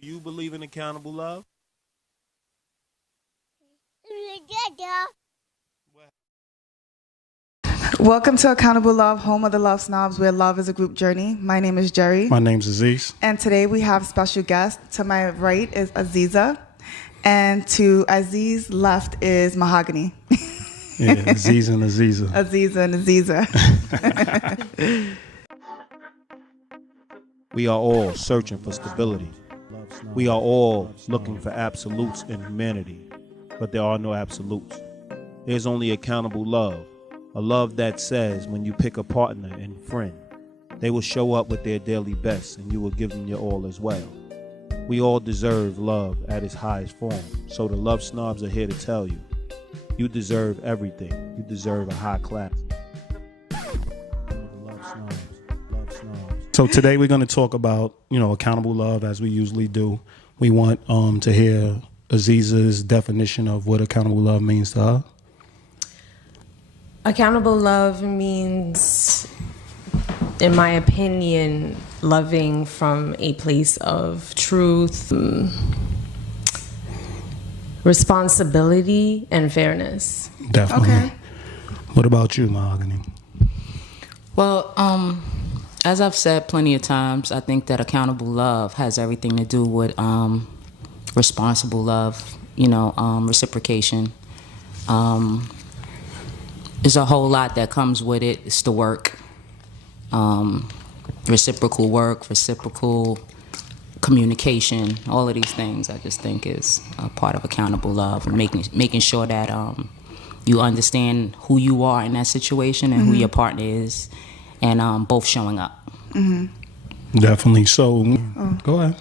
Do you believe in accountable love? Welcome to Accountable Love, home of the Love Snobs, where love is a group journey. My name is Jerry. My name's Aziz. And today we have special guests. To my right is Aziza. And to Aziz's left is Mahogany. Yeah, Aziz and Aziza. Aziza and Aziza. We are all searching for stability. We are all looking for absolutes in humanity, but there are no absolutes. There's only accountable love, a love that says when you pick a partner and friend, they will show up with their daily best and you will give them your all as well. We all deserve love at its highest form, so the Love Snobs are here to tell you, you deserve everything. You deserve a high class. Love Snobs, Love Snobs. So today we're going to talk about, accountable love as we usually do. We want to hear Aziza's definition of what accountable love means to her. Accountable love means, in my opinion, loving from a place of truth, responsibility, and fairness. Definitely. Okay. What about you, Mahogany? Well, as I've said plenty of times, I think that accountable love has everything to do with responsible love, reciprocation. There's a whole lot that comes with it. It's the work, reciprocal work, reciprocal communication, all of these things I just think is a part of accountable love, and making sure that you understand who you are in that situation and who your partner is, and both showing up. Definitely. So, go ahead.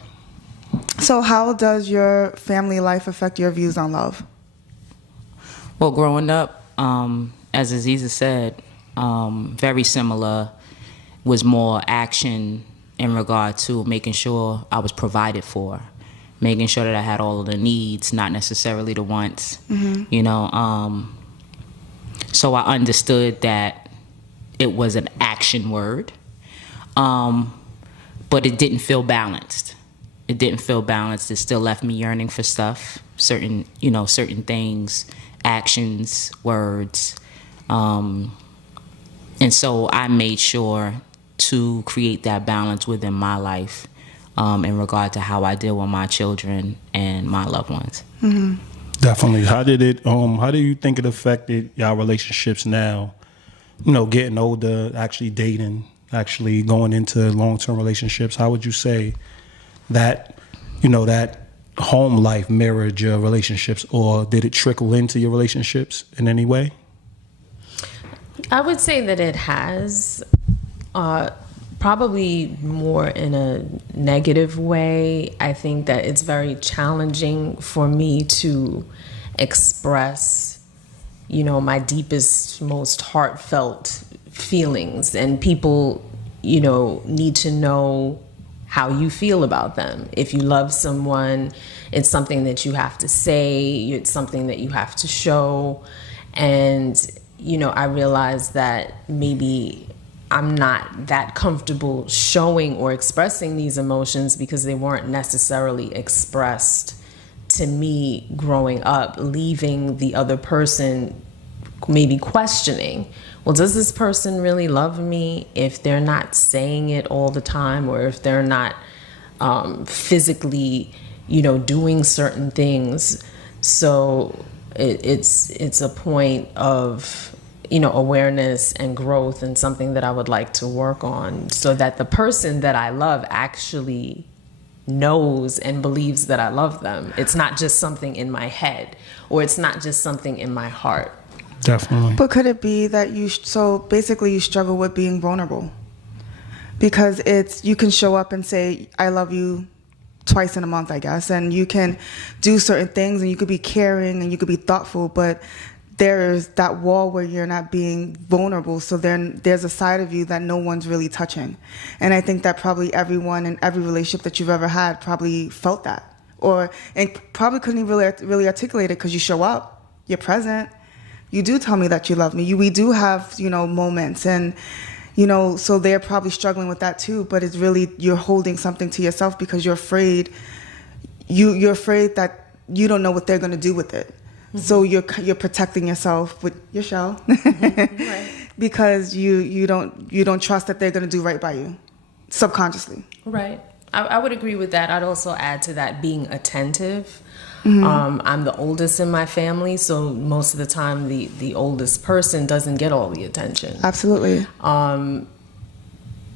So how does your family life affect your views on love? Well, growing up, as Aziza said, very similar, was more action in regard to making sure I was provided for, making sure that I had all of the needs, not necessarily the wants, so I understood that it was an action word, but it didn't feel balanced. It didn't feel balanced. It still left me yearning for stuff, certain things, actions, words. And so I made sure to create that balance within my life in regard to how I deal with my children and my loved ones. Definitely. How do you think it affected y'all relationships now? Getting older, actually dating, actually going into long-term relationships. How would you say that, that home life mirrored your relationships, or did it trickle into your relationships in any way? I would say that it has, probably more in a negative way. I think that it's very challenging for me to express, my deepest, most heartfelt feelings, and people, need to know how you feel about them. If you love someone, it's something that you have to say, it's something that you have to show. And, I realized that maybe I'm not that comfortable showing or expressing these emotions because they weren't necessarily expressed to me growing up, leaving the other person maybe questioning, well, does this person really love me if they're not saying it all the time, or if they're not physically, doing certain things? So it's a point of, awareness and growth, and something that I would like to work on, so that the person that I love actually knows and believes that I love them. It's not just something in my head, or it's not just something in my heart. Definitely. But could it be that so basically you struggle with being vulnerable? Because you can show up and say, I love you twice in a month, I guess, and you can do certain things, and you could be caring and you could be thoughtful, but there's that wall where you're not being vulnerable. So then there's a side of you that no one's really touching. And I think that probably everyone in every relationship that you've ever had probably felt that, and probably couldn't even really articulate it, because you show up, you're present, you do tell me that you love me. We do have, moments, and, so they're probably struggling with that too, but it's really, you're holding something to yourself because you're afraid you're afraid that you don't know what they're going to do with it. So you're protecting yourself with your shell Right. because you don't trust that they're going to do right by you subconsciously. Right. I would agree with that. I'd also add to that being attentive. I'm the oldest in my family, so most of the time the oldest person doesn't get all the attention. Absolutely.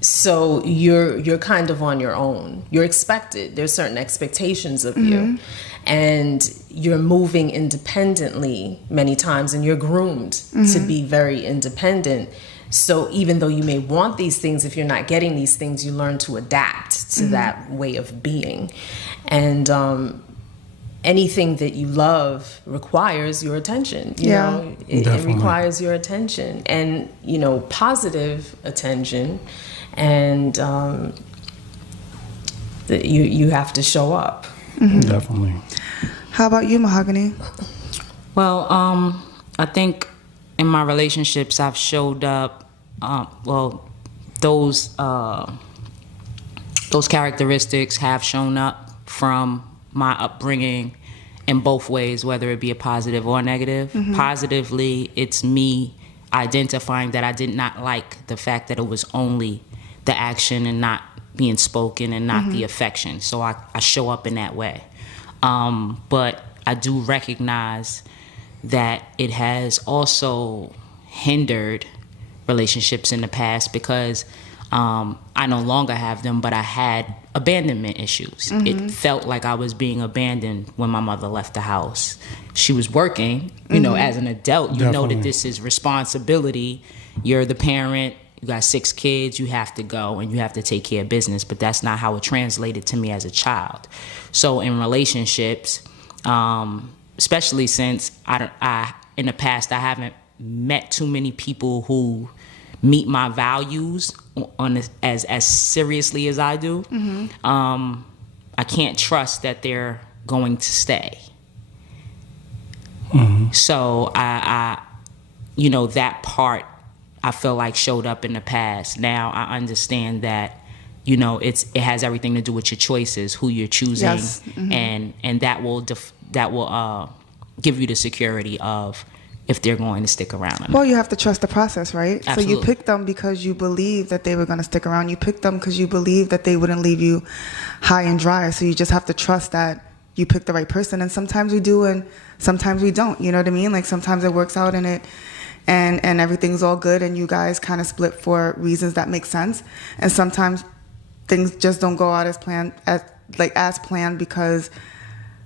So you're kind of on your own. You're expected. There's certain expectations of you. And you're moving independently many times, and you're groomed to be very independent. So even though you may want these things, if you're not getting these things, you learn to adapt to that way of being. And anything that you love requires your attention. You know, it requires your attention, and positive attention, and that you have to show up. Definitely. How about you, Mahogany? Well, I think in my relationships I've showed up. Those characteristics have shown up from my upbringing in both ways, whether it be a positive or negative. Positively, it's me identifying that I did not like the fact that it was only the action and not being spoken and not the affection. So I show up in that way. But I do recognize that it has also hindered relationships in the past because I no longer have them, but I had abandonment issues. It felt like I was being abandoned when my mother left the house. She was working, as an adult, you know that this is responsibility. You're the parent. You got 6 kids, you have to go and you have to take care of business, but that's not how it translated to me as a child. So in relationships, especially since I in the past, I haven't met too many people who meet my values as seriously as I do. I can't trust that they're going to stay. So I that part I feel like showed up in the past. Now I understand that, it has everything to do with your choices, who you're choosing, and that will give you the security of if they're going to stick around or not. Well, you have to trust the process, right? Absolutely. So you picked them because you believe that they were going to stick around. You picked them because you believe that they wouldn't leave you high and dry. So you just have to trust that you picked the right person. And sometimes we do and sometimes we don't. You know what I mean? Like sometimes it works out and everything's all good and you guys kind of split for reasons that make sense. And sometimes things just don't go out as planned because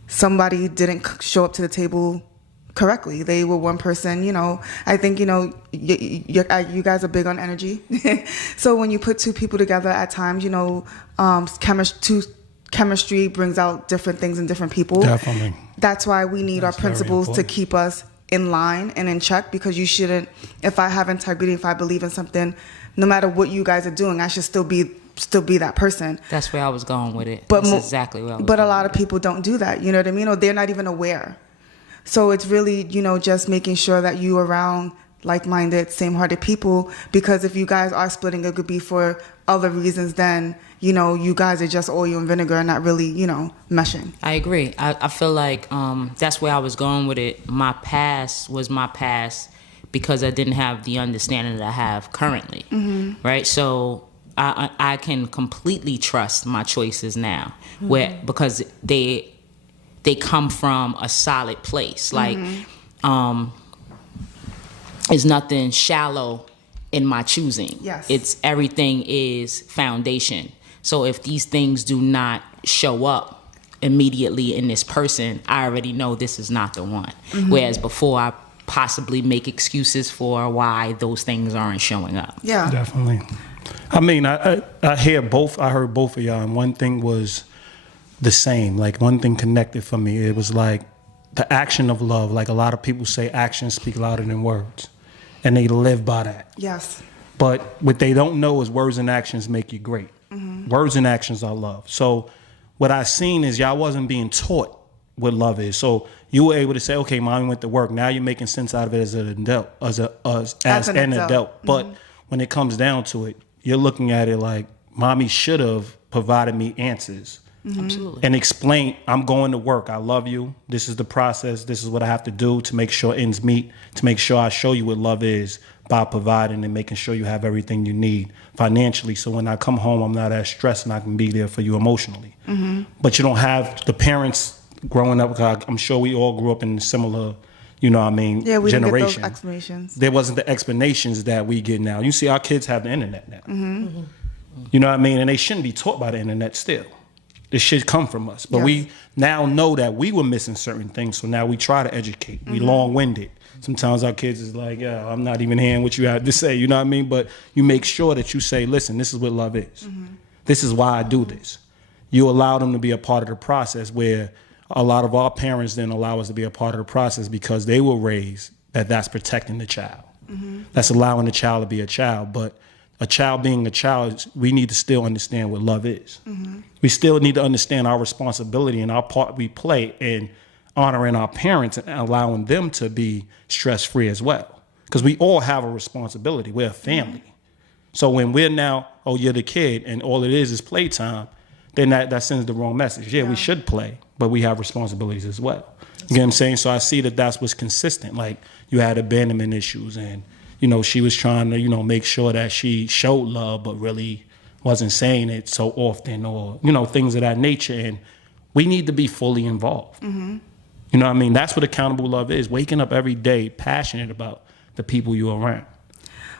somebody didn't show up to the table correctly. They were one person, I think, you guys are big on energy. So when you put 2 people together at times, chemistry brings out different things in different people. Definitely. That's why we need our principles to keep us in line and in check, because you shouldn't, if I have integrity, if I believe in something, no matter what you guys are doing, I should still be that person. That's where I was going with it. That's exactly where I was But going a lot of people don't do that, you know what I mean? Or they're not even aware. So it's really, just making sure that you around like-minded, same-hearted people, because if you guys are splitting, it could be for other reasons than, you guys are just oil and vinegar and not really, meshing. I agree. I feel like that's where I was going with it. My past was my past because I didn't have the understanding that I have currently, right? So I can completely trust my choices now, because they come from a solid place. Like, it's nothing shallow in my choosing. Yes. It's everything is foundation. So if these things do not show up immediately in this person, I already know this is not the one. Whereas before, I possibly make excuses for why those things aren't showing up. Yeah. Definitely. I mean, I heard both of y'all, and one thing was the same. Like, one thing connected for me. It was like the action of love. Like, a lot of people say actions speak louder than words, and they live by that. Yes. But what they don't know is words and actions make you great. Words and actions are love. So what I seen is y'all wasn't being taught what love is. So you were able to say, okay, mommy went to work. Now you're making sense out of it as an adult, as an adult. But when it comes down to it, you're looking at it like mommy should have provided me answers. Absolutely. And explain, I'm going to work. I love you. This is the process. This is what I have to do to make sure ends meet, to make sure I show you what love is by providing and making sure you have everything you need financially. So when I come home, I'm not as stressed and I can be there for you emotionally. But you don't have the parents growing up. I'm sure we all grew up in similar, we generation. didn't get those explanations. There wasn't the explanations that we get now. You see, our kids have the internet now. You know what I mean? And they shouldn't be taught by the internet still. This should come from us. But we now know that we were missing certain things. So now we try to educate. We long-winded. Sometimes our kids is like, yeah, I'm not even hearing what you have to say. You know what I mean? But you make sure that you say, listen, this is what love is. This is why I do this. You allow them to be a part of the process, where a lot of our parents didn't allow us to be a part of the process because they were raised that that's protecting the child. That's allowing the child to be a child. But a child being a child, we need to still understand what love is. We still need to understand our responsibility and our part we play in honoring our parents and allowing them to be stress-free as well. Because we all have a responsibility. We're a family. So when we're now, oh, you're the kid and all it is playtime, then that sends the wrong message. Yeah, we should play, but we have responsibilities as well. You get what I'm saying? So I see that that's what's consistent. Like, you had abandonment issues, and she was trying to, make sure that she showed love, but really wasn't saying it so often, or, things of that nature. And we need to be fully involved. You know what I mean? That's what accountable love is. Waking up every day passionate about the people you're around.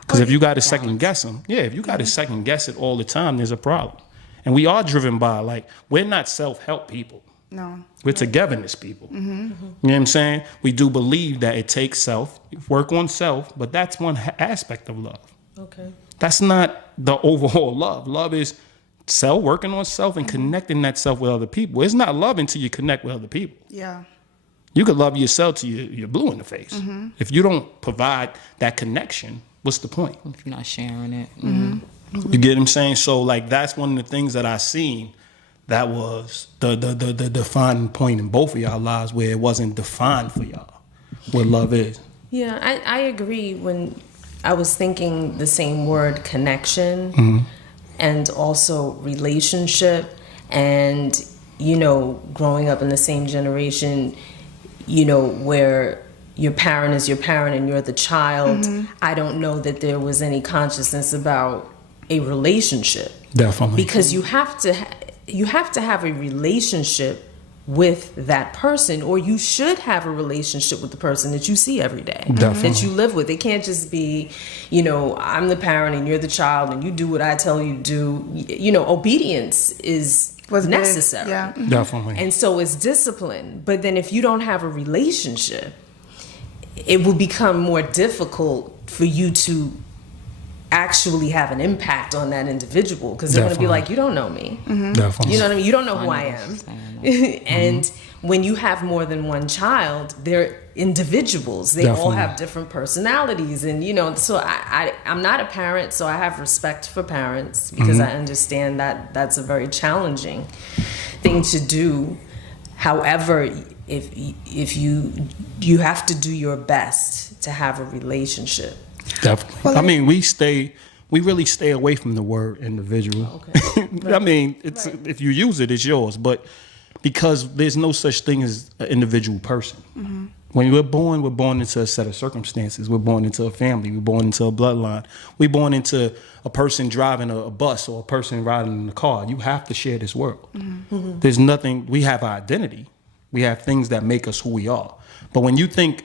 Because if you got to second guess them, if you got to second guess it all the time, there's a problem. And we are driven by, we're not self-help people. No. We're togetherness people. You know what I'm saying? We do believe that it takes work on self, but that's one aspect of love. Okay. That's not the overall love. Love is working on self and connecting that self with other people. It's not love until you connect with other people. Yeah. You could love yourself till you're blue in the face. If you don't provide that connection, what's the point? If you're not sharing it. You get what I'm saying? So that's one of the things that I seen that was the defining point in both of y'all lives, where it wasn't defined for y'all what love is. Yeah, I agree. When I was thinking the same word, connection, and also relationship, and growing up in the same generation, where your parent is your parent and you're the child. I don't know that there was any consciousness about a relationship. Definitely. Because you have to have a relationship with that person, or you should have a relationship with the person that you see every day, that you live with. It can't just be, I'm the parent and you're the child and you do what I tell you to do. Obedience was necessary. Yeah. Definitely. And so it's discipline. But then if you don't have a relationship, it will become more difficult for you to actually have an impact on that individual, because they're going to be like, you don't know me. Definitely. You know what I mean? You don't know who I am. And when you have more than one child, they're individuals. They all have different personalities. And, so I'm not a parent, so I have respect for parents, because I understand that that's a very challenging thing to do. However, if you have to do your best to have a relationship. Definitely. Well, I mean, we really stay away from the word individual. Okay. Right. I mean, if you use it, it's yours. But because there's no such thing as an individual person. When we're born into a set of circumstances. We're born into a family. We're born into a bloodline. We're born into a person driving a bus or a person riding in a car. You have to share this world. There's nothing. We have our identity. We have things that make us who we are. But when you think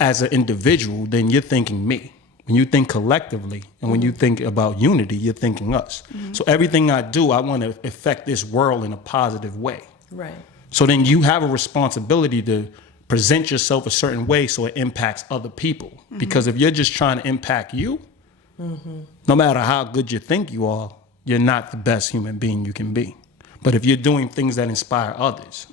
as an individual, then you're thinking me. When you think collectively, and when you think about unity, you're thinking us. So everything I do, I want to affect this world in a positive way. Right. So then you have a responsibility to present yourself a certain way so it impacts other people. Because if you're just trying to impact you, no matter how good you think you are, you're not the best human being you can be. But if you're doing things that inspire others,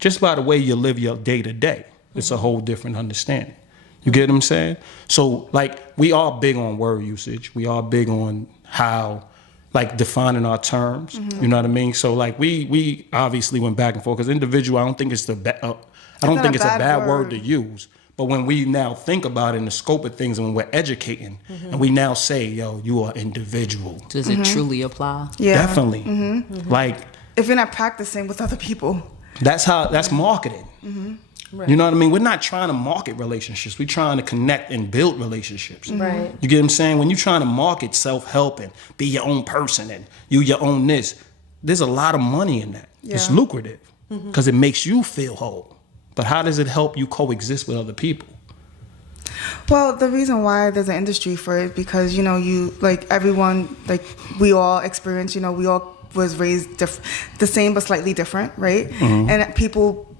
just by the way you live your day to day, it's a whole different understanding. You get what I'm saying? So, we are big on word usage. We are big on how, defining our terms. You know what I mean? So, we obviously went back and forth, because individual, I don't think it's a bad word to use. But when we now think about it in the scope of things, and when we're educating, and we now say, yo, you are individual. Does it truly apply? Yeah. Definitely. if you're not practicing with other people. That's marketing. Right. You know what I mean? We're not trying to market relationships. We're trying to connect and build relationships. Right. You get what I'm saying? When you're trying to market self-help and be your own person and you your own this, there's a lot of money in that. Yeah. It's lucrative because it makes you feel whole. But how does it help you coexist with other people? Well, the reason why there's an industry for it, because, you know, you, like, everyone, like, we all experience, you know, we all was raised the same but slightly different, right? And people,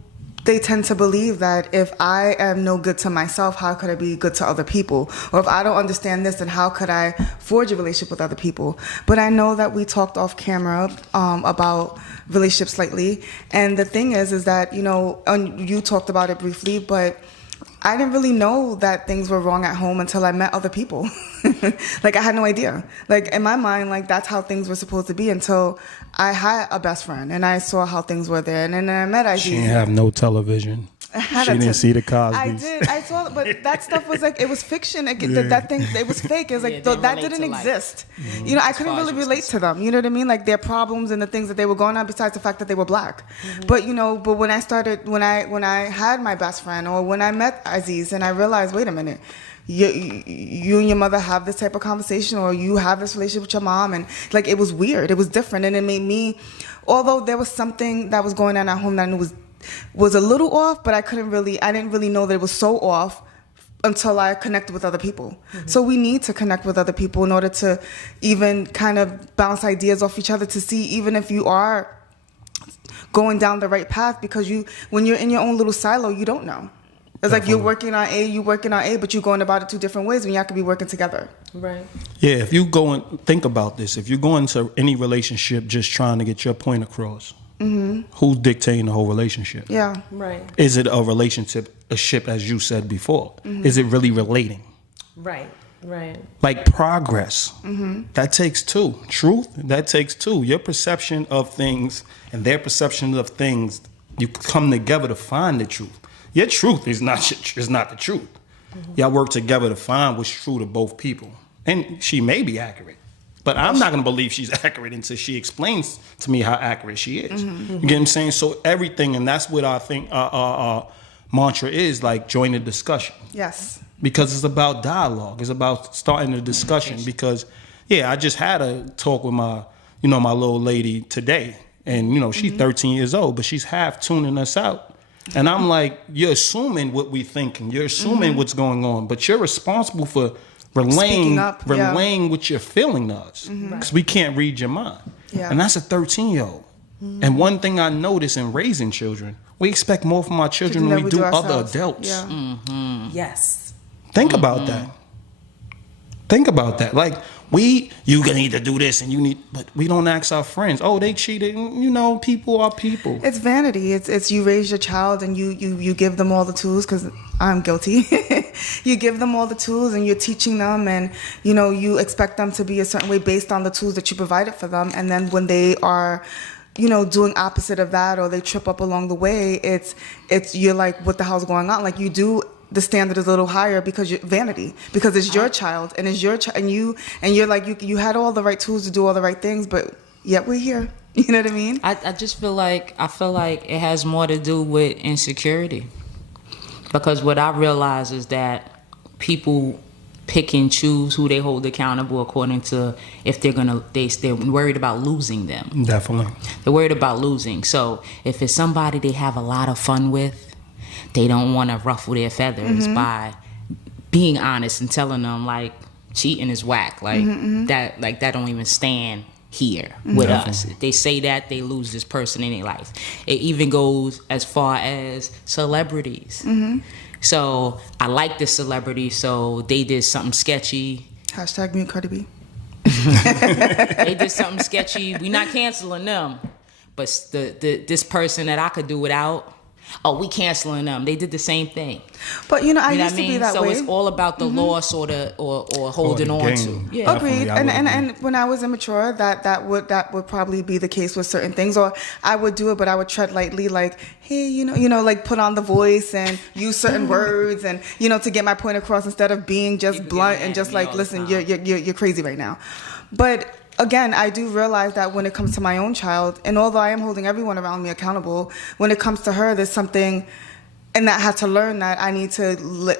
they tend to believe that if I am no good to myself, how could I be good to other people? Or if I don't understand this, then how could I forge a relationship with other people? But I know that we talked off camera about relationships lately. And the thing is that, you know, and you talked about it briefly, but I didn't really know that things were wrong at home until I met other people. Like, I had no idea. Like, in my mind, like, that's how things were supposed to be until I had a best friend and I saw how things were there. And then I met Aziza. She didn't have no television. She didn't see the Cosbys. I did. I saw it, but that stuff was like, it was fiction. Like, that thing, it was fake. It was like, that didn't exist. You know, I couldn't really relate to them. You know what I mean? Like, their problems and the things that they were going on, besides the fact that they were black. But, you know, but when I had my best friend, or when I met Aziz, and I realized, wait a minute, you and your mother have this type of conversation, or you have this relationship with your mom, and like, it was weird. It was different, and it made me, although there was something that was going on at home that I knew was a little off, but I didn't really know that it was so off until I connected with other people. So we need to connect with other people in order to even kind of bounce ideas off each other, to see even if you are going down the right path, because when you're in your own little silo, you don't know. It's like you're working on A, but you're going about it two different ways when you have to be working together. Right. Yeah, if you go and think about this, if you go into any relationship just trying to get your point across, who's dictating the whole relationship? Yeah. Right. Is it a relationship, as you said before? Is it really relating? Right. Right. Like progress, that takes two. Truth, that takes two. Your perception of things and their perception of things, you come together to find the truth. Your truth is not the truth. Y'all work together to find what's true to both people. And she may be accurate, but I'm not going to believe she's accurate until she explains to me how accurate she is. You get what I'm saying? So everything, and that's what I think our mantra is, like, join the discussion. Yes. Because it's about dialogue. It's about starting the discussion. Because, yeah, I just had a talk with my little lady today. And, you know, she's 13 years old, but she's half tuning us out. And I'm like, you're assuming what we thinking. You're assuming what's going on. But you're responsible for relaying what you're feeling to us. Because we can't read your mind. Yeah. And that's a 13-year-old. And one thing I notice in raising children, we expect more from our children than we do other adults. Yeah. Yes. Think about that. Think about that. Like, you can need to do this but we don't ask our friends, oh, they cheated. You know, people are people. It's vanity. It's you raise your child and you give them all the tools, because I'm guilty. You give them all the tools and you're teaching them, and, you know, you expect them to be a certain way based on the tools that you provided for them. And then when they are, you know, doing opposite of that, or they trip up along the way, it's you're like, what the hell's going on? Like, you do, the standard is a little higher because you're vanity, because it's your child and it's your child, and you're like, you had all the right tools to do all the right things, but yet we're here. You know what I mean? I just feel like it has more to do with insecurity, because what I realize is that people pick and choose who they hold accountable according to if they're worried about losing them. Definitely. They're worried about losing. So if it's somebody they have a lot of fun with, they don't want to ruffle their feathers by being honest and telling them, like, cheating is whack. Like, that don't even stand here with us. If they say that, they lose this person in their life. It even goes as far as celebrities. So I like this celebrity, so they did something sketchy. # mute Cardi B. They did something sketchy. We're not canceling them. But this person that I could do without, we canceling them. They did the same thing. But, you know, I used to be that way. So it's all about the loss or holding on to. Yeah. Agreed. And when I was immature, that would probably be the case with certain things. Or I would do it, but I would tread lightly, like, hey, you know, like, put on the voice and use certain words, and, you know, to get my point across, instead of being just blunt and just like, listen, you're crazy right now. But again, I do realize that when it comes to my own child, and although I am holding everyone around me accountable, when it comes to her, there's something, and that I had to learn that I need to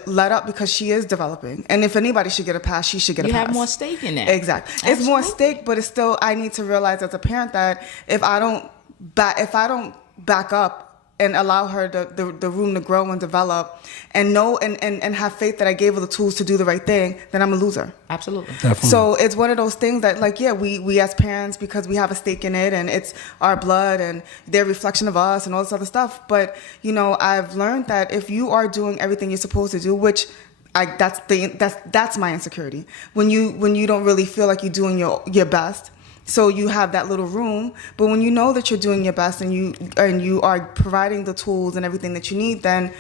let up because she is developing. And if anybody should get a pass, she should get a pass. You have more stake in that. Exactly. Absolutely. It's more stake, but it's still, I need to realize as a parent that if I don't back up and allow her the room to grow and develop and know and have faith that I gave her the tools to do the right thing, then I'm a loser. Absolutely. Definitely. So it's one of those things that, like, yeah, we as parents, because we have a stake in it and it's our blood and their reflection of us and all this other stuff. But, you know, I've learned that if you are doing everything you're supposed to do, which that's my insecurity. When you don't really feel like you're doing your best. So you have that little room, but when you know that you're doing your best and you are providing the tools and everything that you need, then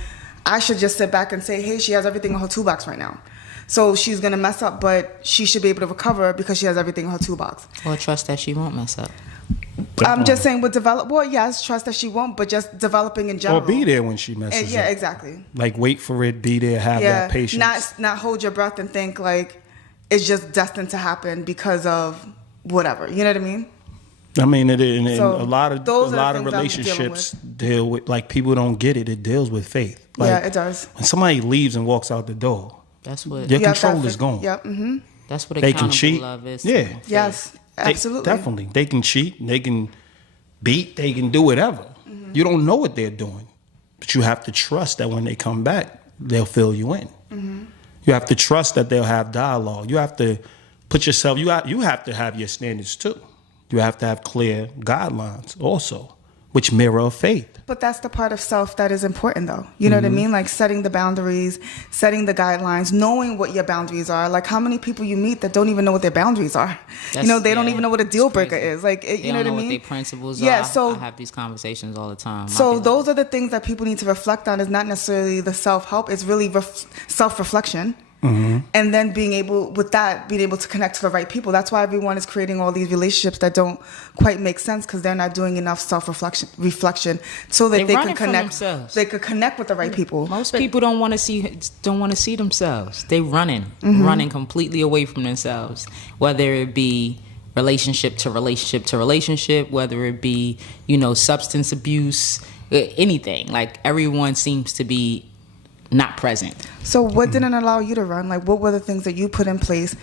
I should just sit back and say, hey, she has everything in her toolbox right now. So she's going to mess up, but she should be able to recover because she has everything in her toolbox. Or trust that she won't mess up. I'm just saying yes, trust that she won't, but just developing in general. Or be there when she messes up. Yeah, exactly. Like, wait for it, be there, have that patience. Not hold your breath and think like it's just destined to happen because of whatever. You know what I mean? I mean, a So lot of those are the things I'm relationships deal with, like, people don't get it. It deals with faith. Like, yeah, it does. When somebody leaves and walks out the door, That's what your control is gone. Yep. Mm-hmm. That's what They can cheat. AccountableLove is. Yeah. Yes, absolutely. Definitely. They can cheat. They can beat. They can do whatever. Mm-hmm. You don't know what they're doing. But you have to trust that when they come back, they'll fill you in. Mm-hmm. You have to trust that they'll have dialogue. You have to put yourself, you have to have your standards too. You have to have clear guidelines also, which mirror faith. But that's the part of self that is important, though. You know what I mean? Like setting the boundaries, setting the guidelines, knowing what your boundaries are. Like how many people you meet that don't even know what their boundaries are. They don't even know what a deal breaker is. Like, you know what I mean? What their principles yeah, are. So I have these conversations all the time. So those are the things that people need to reflect on. Is not necessarily the self-help. It's really self-reflection. Mm-hmm. And then being able to connect to the right people. That's why everyone is creating all these relationships that don't quite make sense because they're not doing enough reflection so that they can connect. They could connect with the right people. Most people don't want to see themselves. They running completely away from themselves. Whether it be relationship to relationship, whether it be substance abuse, anything. Like everyone seems to be not present. So what didn't allow you to run? Like what were the things that you put in place?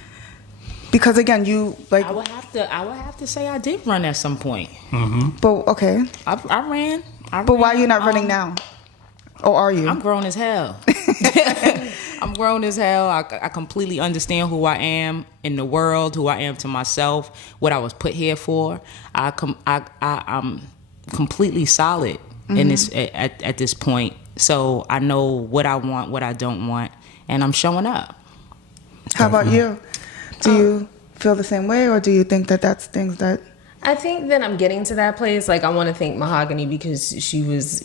Because again, you like I would have to say I did run at some point. Mm-hmm. But okay. I ran. But why are you not running now? Or are you? I'm grown as hell. I'm grown as hell. I completely understand who I am in the world, who I am to myself, what I was put here for. I'm completely solid in this at this point. So I know what I want, what I don't want, and I'm showing up. How about you? Do you feel the same way, or do you think that that's things that... I think that I'm getting to that place. Like, I want to thank Mahogany because she was,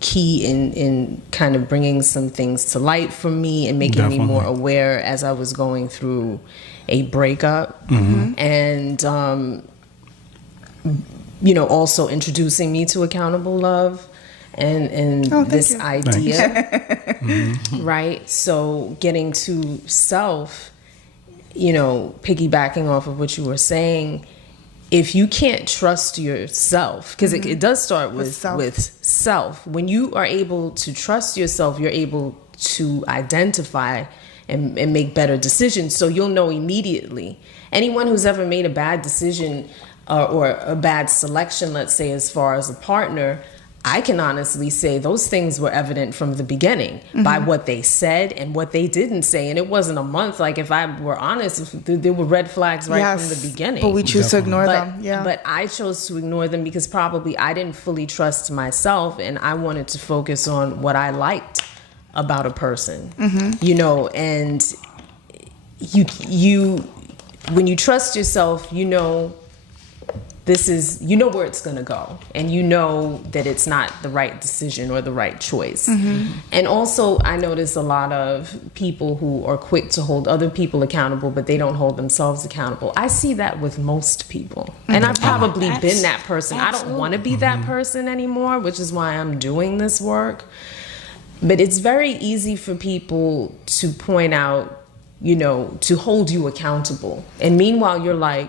key in kind of bringing some things to light for me and making me more aware as I was going through a breakup. Mm-hmm. And, also introducing me to AccountableLove. And this idea, right? So getting to self, piggybacking off of what you were saying, if you can't trust yourself, because it does start with self. When you are able to trust yourself, you're able to identify and make better decisions. So you'll know immediately. Anyone who's ever made a bad decision or a bad selection, let's say, as far as a partner, I can honestly say those things were evident from the beginning by what they said and what they didn't say. And it wasn't a month. Like, if I were honest, there were red flags right from the beginning. But we choose to ignore them. Yeah. But I chose to ignore them because probably I didn't fully trust myself and I wanted to focus on what I liked about a person. Mm-hmm. And you when you trust yourself, where it's going to go, and that it's not the right decision or the right choice. Mm-hmm. And also, I notice a lot of people who are quick to hold other people accountable, but they don't hold themselves accountable. I see that with most people. Mm-hmm. And I've probably been that person. Absolutely. I don't want to be that person anymore, which is why I'm doing this work. But it's very easy for people to point out, to hold you accountable. And meanwhile, you're like,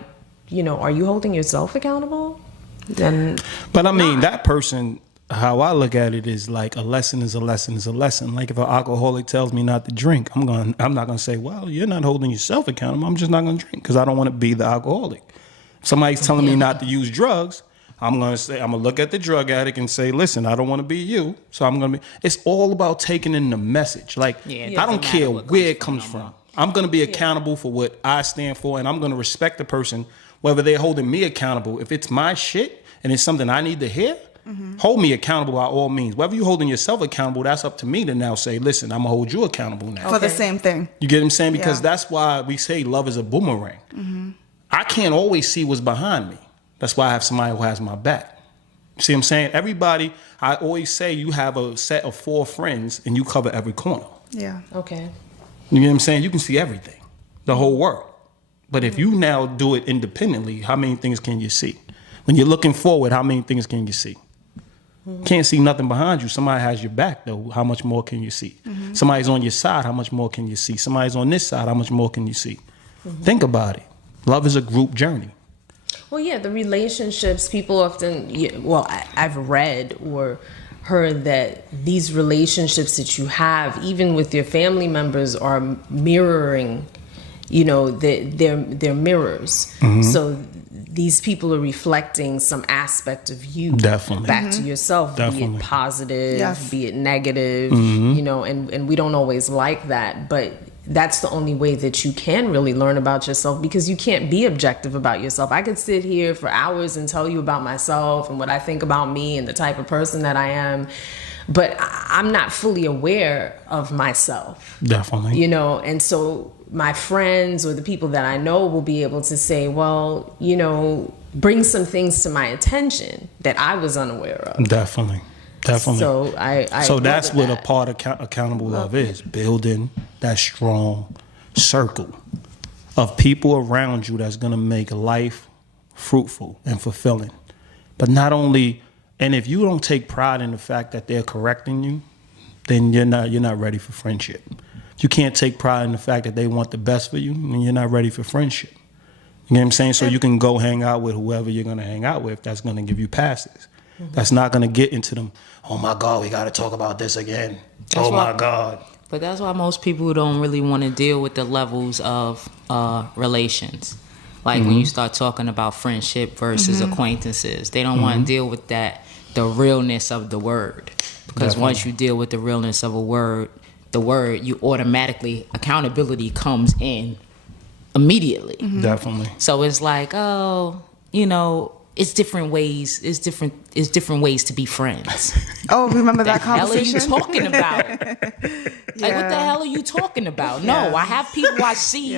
are you holding yourself accountable? Then, but I mean, that person, how I look at it is like a lesson is a lesson is a lesson. Like if an alcoholic tells me not to drink, I'm not gonna say, well, you're not holding yourself accountable. I'm just not gonna drink because I don't want to be the alcoholic. If somebody's telling me not to use drugs, I'm gonna look at the drug addict and say, listen, I don't want to be you, so I'm gonna be. It's all about taking in the message. Like I don't care where it comes from. I'm gonna be accountable for what I stand for, and I'm gonna respect the person, whether they're holding me accountable. If it's my shit and it's something I need to hear, hold me accountable by all means. Whether you're holding yourself accountable, that's up to me to now say, listen, I'm gonna hold you accountable now. For the same thing. You get what I'm saying? Because that's why we say love is a boomerang. I can't always see what's behind me. That's why I have somebody who has my back. See what I'm saying? Everybody, I always say you have a set of 4 friends and you cover every corner. Yeah. Okay. You know what I'm saying? You can see everything, the whole world. But if you now do it independently, how many things can you see? When you're looking forward, how many things can you see? Can't see nothing behind you. Somebody has your back, though. How much more can you see? Somebody's on your side. How much more can you see? Somebody's on this side. How much more can you see? Think about it. Love is a group journey. Well, yeah, the relationships, people often, I've read or heard that these relationships that you have, even with your family members, are mirroring, they're mirrors. So these people are reflecting some aspect of you back to yourself, be it positive, be it negative, and we don't always like that, but that's the only way that you can really learn about yourself, because you can't be objective about yourself. I could sit here for hours and tell you about myself and what I think about me and the type of person that I am, but I'm not fully aware of myself. Definitely. And so my friends or the people that I know will be able to say, well, bring some things to my attention that I was unaware of. Definitely. So that's what a part of accountable love is, building that strong circle of people around you that's going to make life fruitful and fulfilling. But not only, and if you don't take pride in the fact that they're correcting you, then you're not ready for friendship. If you can't take pride in the fact that they want the best for you, then you're not ready for friendship. You know what I'm saying? So you can go hang out with whoever you're going to hang out with that's going to give you passes. That's not going to get into them, oh my God, we got to talk about this again. My God. But that's why most people don't really want to deal with the levels of relations. Like when you start talking about friendship versus acquaintances, they don't want to deal with that, the realness of the word. Because once you deal with the realness of the word, you automatically, accountability comes in immediately. Definitely. So it's like, it's different ways. It's different ways to be friends. Oh, remember that conversation? What the hell are you talking about? Like, what the hell are you talking about? No, I have people I see.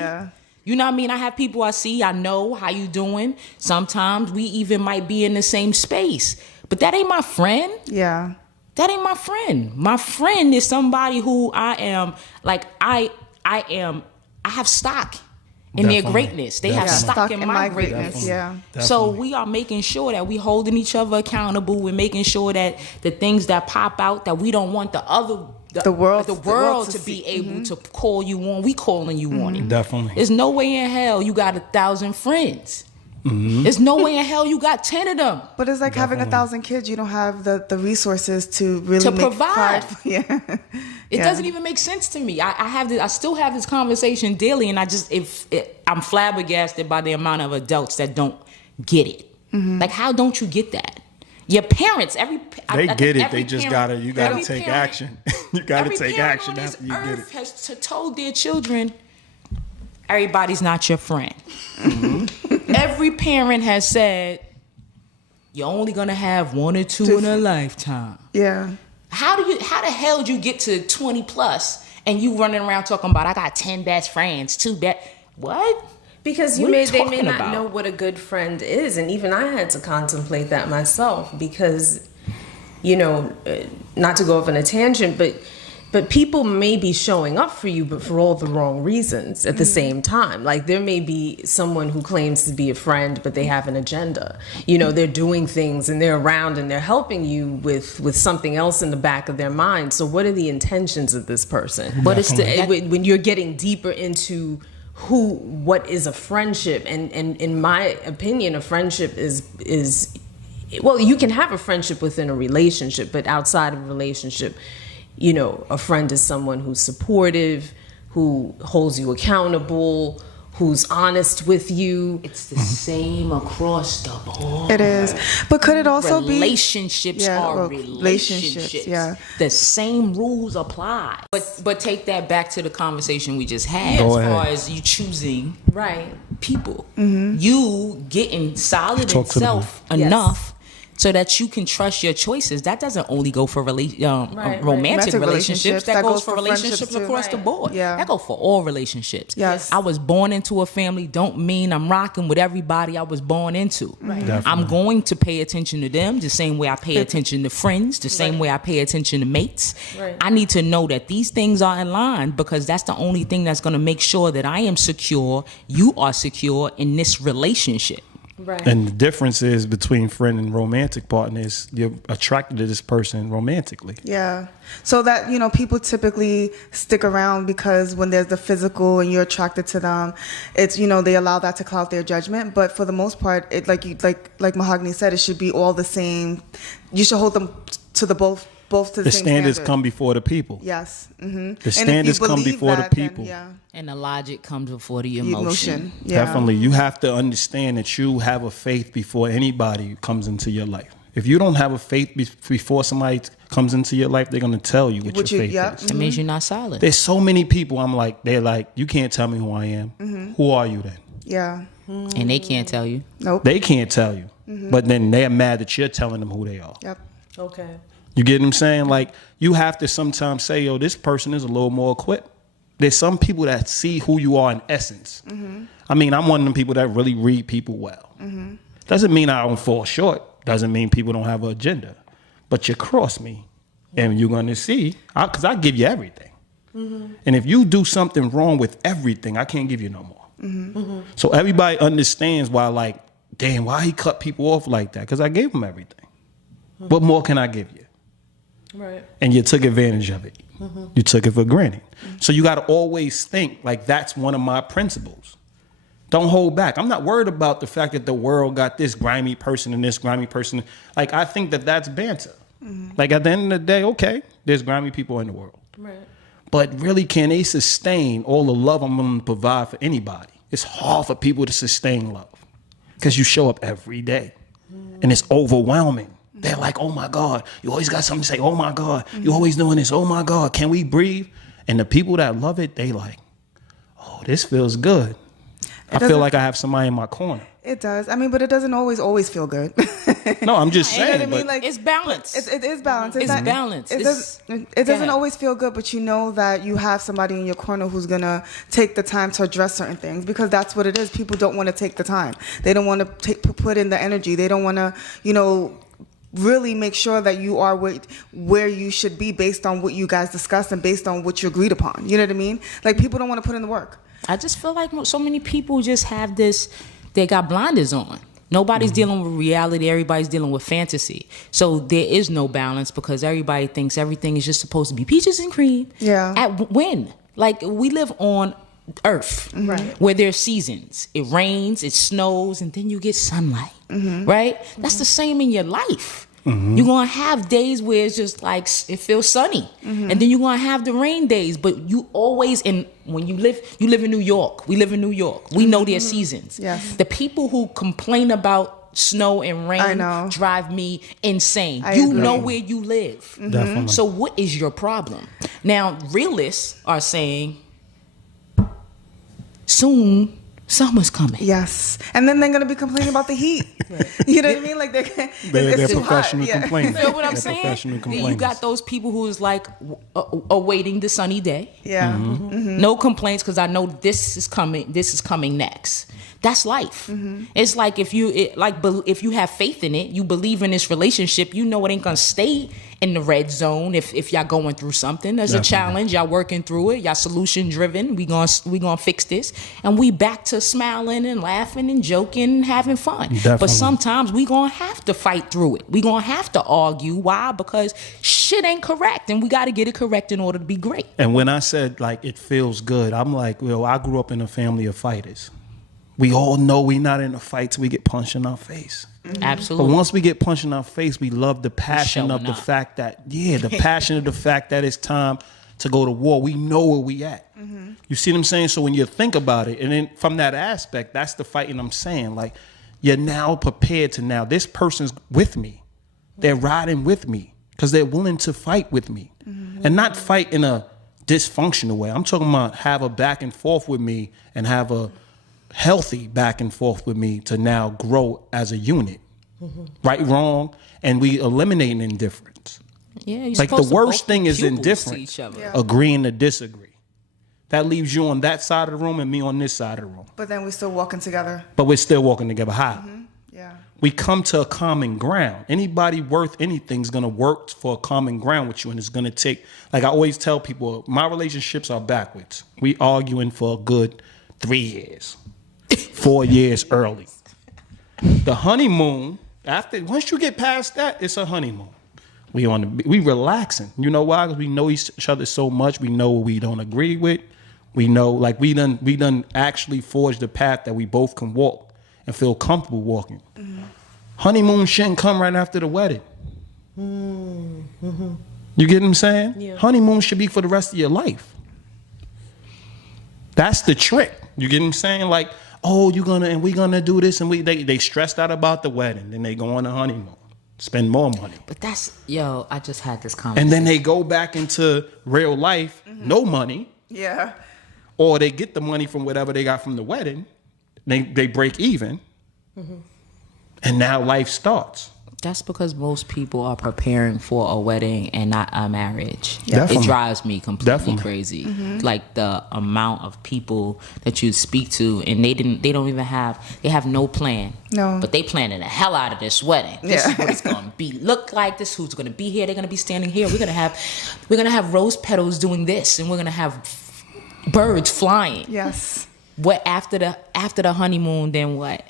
You know what I mean? I have people I see. I know how you doing. Sometimes we even might be in the same space, but that ain't my friend. Yeah. That ain't my friend. My friend is somebody who I am like. I have stock in their greatness. They have stock in my greatness. Yeah. So we are making sure that we holding each other accountable. We're making sure that the things that pop out that we don't want the world to be able to call you on, we calling you on it. Definitely. There's no way in hell you got 1,000 friends. There's no way in hell you got 10 of them. But it's like having 1,000 kids. You don't have the resources to really provide. It doesn't even make sense to me. I still have this conversation daily, and I'm flabbergasted by the amount of adults that don't get it. Like, how don't you get that? Your parents, they get it. They just you gotta take action. You gotta take action after you get it. Has told their children, everybody's not your friend. Every parent has said, you're only gonna have 1 or 2 in a lifetime. Yeah. How the hell did you get to 20 plus and you running around talking about, I got 10 best friends, 2 best, what? Because they may not know what a good friend is. And even I had to contemplate that myself because, not to go off on a tangent, but people may be showing up for you, but for all the wrong reasons at the same time. Like there may be someone who claims to be a friend, but they have an agenda. They're doing things and they're around and they're helping you with something else in the back of their mind. So what are the intentions of this person? What is when you're getting deeper into what is a friendship. And in my opinion, a friendship is well, you can have a friendship within a relationship, but outside of a relationship, you know, a friend is someone who's supportive, who holds you accountable, who's honest with you. It's the same across the board. It is. But could it also relationships be are relationships. Yeah. The same rules apply. But take that back to the conversation we just had Go as ahead. far as you choosing Right. people. Mm-hmm. You getting solid Talk in to them. self enough so that you can trust your choices. That doesn't only go for romantic Romantic relationships. That goes for friendships relationships too. across the board. Yeah. That goes for all relationships. Yes. I was born into a family don't mean I'm rocking with everybody I was born into. Definitely. I'm going to pay attention to them the same way I pay attention to friends, the same way I pay attention to mates. Right. I need to know that these things are in line because that's the only thing that's going to make sure that I am secure, you are secure in this relationship. Right. And the difference is between friend and romantic partners, you're attracted to this person romantically. Yeah. So that, you know, people typically stick around because when there's the physical and you're attracted to them, it's, you know, they allow that to cloud their judgment. But for the most part, it like Mahogany said, it should be all the same. You should hold them to the both to the same standards standard. come before the people. Yes. Mm-hmm. The standards come before the people. Yeah. And the logic comes before the emotion. Yeah. Definitely. You have to understand that you have a faith before anybody comes into your life. If you don't have a faith before somebody comes into your life, they're going to tell you what your faith is. It means you're not solid. There's so many people they're like, you can't tell me who I am. Mm-hmm. Who are you then? Yeah. And they can't tell you. Nope. They can't tell you. But then they're mad that you're telling them who they are. Yep. Okay. You get what I'm saying? Like, you have to sometimes say, yo, this person is a little more equipped. There's some people that see who you are in essence. I mean, I'm one of them people that really read people well. Doesn't mean I don't fall short. Doesn't mean people don't have an agenda. But you cross me, and you're going to see, because I give you everything. And if you do something wrong with everything, I can't give you no more. So everybody understands why, like, damn, why he cut people off like that? Because I gave him everything. What more can I give you? Right. And you took advantage of it. You took it for granted. So you got to always think like that's one of my principles. Don't hold back. I'm not worried about the fact that the world got this grimy person and this grimy person. Like, I think that that's banter. Like, at the end of the day, okay, there's grimy people in the world. Right. But really, can they sustain all the love I'm going to provide for anybody? It's hard for people to sustain love because you show up every day and it's overwhelming. They're like, oh my God, you always got something to say. Oh my God, you always doing this. Oh my God, can we breathe? And the people that love it, they like, oh, this feels good. I feel like I have somebody in my corner. It does. I mean, but it doesn't always feel good. No, I'm just You know what I saying. mean? But Like, It's balance. it is balance. It's not- balance. It doesn't always feel good, but you know that you have somebody in your corner who's gonna take the time to address certain things because that's what it is. People don't want to take the time. They don't want to put in the energy. They don't want to, you know, really make sure that you are where you should be based on what you guys discussed and based on what you agreed upon. You know what I mean? Like, people don't want to put in the work. I just feel like so many people just have this, they got blinders on. Nobody's dealing with reality. Everybody's dealing with fantasy. So there is no balance because everybody thinks everything is just supposed to be peaches and cream. Yeah. At when? Like, we live on Earth, Right. where there's seasons. It rains, it snows, and then you get sunlight, right? That's the same in your life. You're gonna have days where it's just like it feels sunny, and then you're gonna have the rain days. But you always, when you live in New York. We live in New York. We know their seasons. Yes. The people who complain about snow and rain I know. drive me insane. I You agree. know where you live. Definitely. So what is your problem? Now, realists are saying, soon summer's coming. Yes. And then they're going to be complaining about the heat. You know what I mean? Like, They're it's too hot. professional Yeah. complainers. You know what I'm They're saying? professional You complainers. got those people who is like awaiting the sunny day. Yeah. No complaints because I know this is coming next. That's life. It's like if you have faith in it, you believe in this relationship, you know it ain't gonna stay in the red zone if y'all going through something. There's a challenge, y'all working through it, y'all solution driven. We gonna fix this, and we back to smiling and laughing and joking and having fun. Definitely. But sometimes we gonna have to fight through it. We gonna have to argue. Why? Because shit shit ain't correct, and we got to get it correct in order to be great. And when I said like it feels good, I'm like, well, I grew up in a family of fighters. We all know we not in a fight till we get punched in our face. Absolutely. But once we get punched in our face, we love the passion of the up. fact that, the passion of the fact that it's time to go to war. We know where we at. You see what I'm saying? So when you think about it, and then from that aspect, that's the fighting I'm saying. Like, you're now prepared to now, this person's with me. They're riding with me because they're willing to fight with me. And not fight in a dysfunctional way. I'm talking about have a back and forth with me and have a healthy back and forth with me to now grow as a unit. Right, wrong, and we eliminating indifference. Yeah, you're like the supposed to worst both thing be is pupils to indifference. each other. Yeah. Agreeing to disagree. That leaves you on that side of the room and me on this side of the room. But then we're still walking together. But we're still walking together. How? Yeah. We come to a common ground. Anybody worth anything is going to work for a common ground with you, and it's going to take, like I always tell people, my relationships are backwards. We arguing for a good 3 years, 4 years early. The honeymoon, once you get past that, it's a honeymoon. We relaxing. You know why? Because we know each other so much. We know what we don't agree with. We know, like we done actually forged the path that we both can walk and feel comfortable walking. Honeymoon shouldn't come right after the wedding. You get what I'm saying? Yeah. Honeymoon should be for the rest of your life. That's the trick. You get what I'm saying? Like, oh, we gonna do this, and they stressed out about the wedding, then they go on a honeymoon, spend more money. But I just had this conversation. And then they go back into real life, no money, Yeah. or they get the money from whatever they got from the wedding, they break even, and now life starts. That's because most people are preparing for a wedding and not a marriage. Definitely. It drives me completely Definitely. crazy. Like the amount of people that you speak to, and they have no plan. No. But they planning the hell out of this wedding. This is Yeah. what it's gonna look like. This who's gonna be here. They're gonna be standing here. We're gonna have rose petals doing this, and we're gonna have birds flying. Yes. What after the honeymoon? Then what?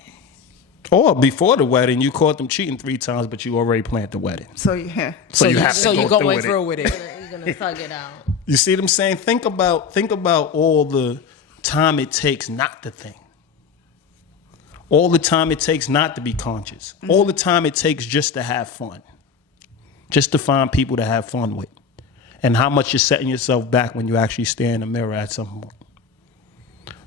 Or before the wedding, you caught them cheating 3 times, but you already planned the wedding. So yeah. So you have to you're go going through through with it. You're gonna thug it out. You see what I'm saying? Think about all the time it takes not to think. All the time it takes not to be conscious. All the time it takes just to have fun. Just to find people to have fun with. And how much you're setting yourself back when you actually stare in the mirror at some point.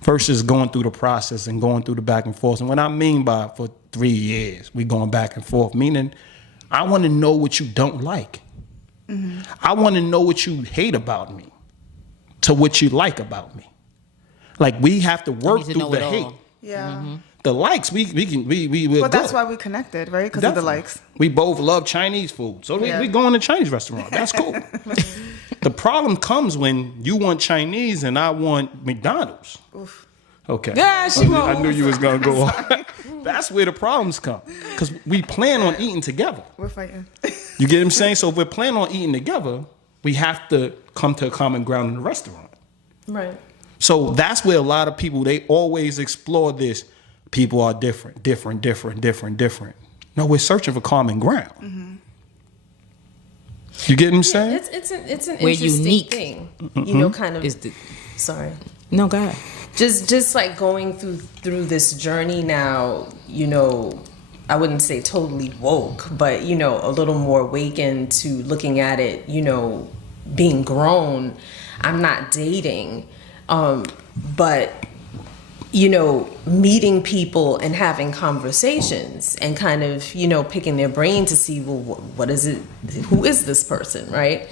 Versus going through the process and going through the back and forth. And what I mean by for 3 years, we going back and forth, meaning I want to know what you don't like. I want to know what you hate about me to what you like about me. Like we have to work need to through know the it all. hate. Yeah. The likes, we're But that's good. why we connected, right? Because of the Definitely. likes. We both love Chinese food. So Yeah. we go in a Chinese restaurant. That's cool. The problem comes when you want Chinese and I want McDonald's. Oof. Okay. Yeah, I knew you was going to go on. That's where the problems come. Because we plan on eating together. We're fighting. You get what I'm saying? So if we're planning on eating together, we have to come to a common ground in the restaurant. Right. So that's where a lot of people, they always explore this. People are different. No, we're searching for common ground. You get what I'm saying? It's an We're interesting unique. thing. You know, kind of. Sorry. No, go ahead. Just like going through this journey now, you know, I wouldn't say totally woke, but you know, a little more awakened to looking at it, you know, being grown. I'm not dating, but you know, meeting people and having conversations and kind of, you know, picking their brain to see, well, what is it? Who is this person, right?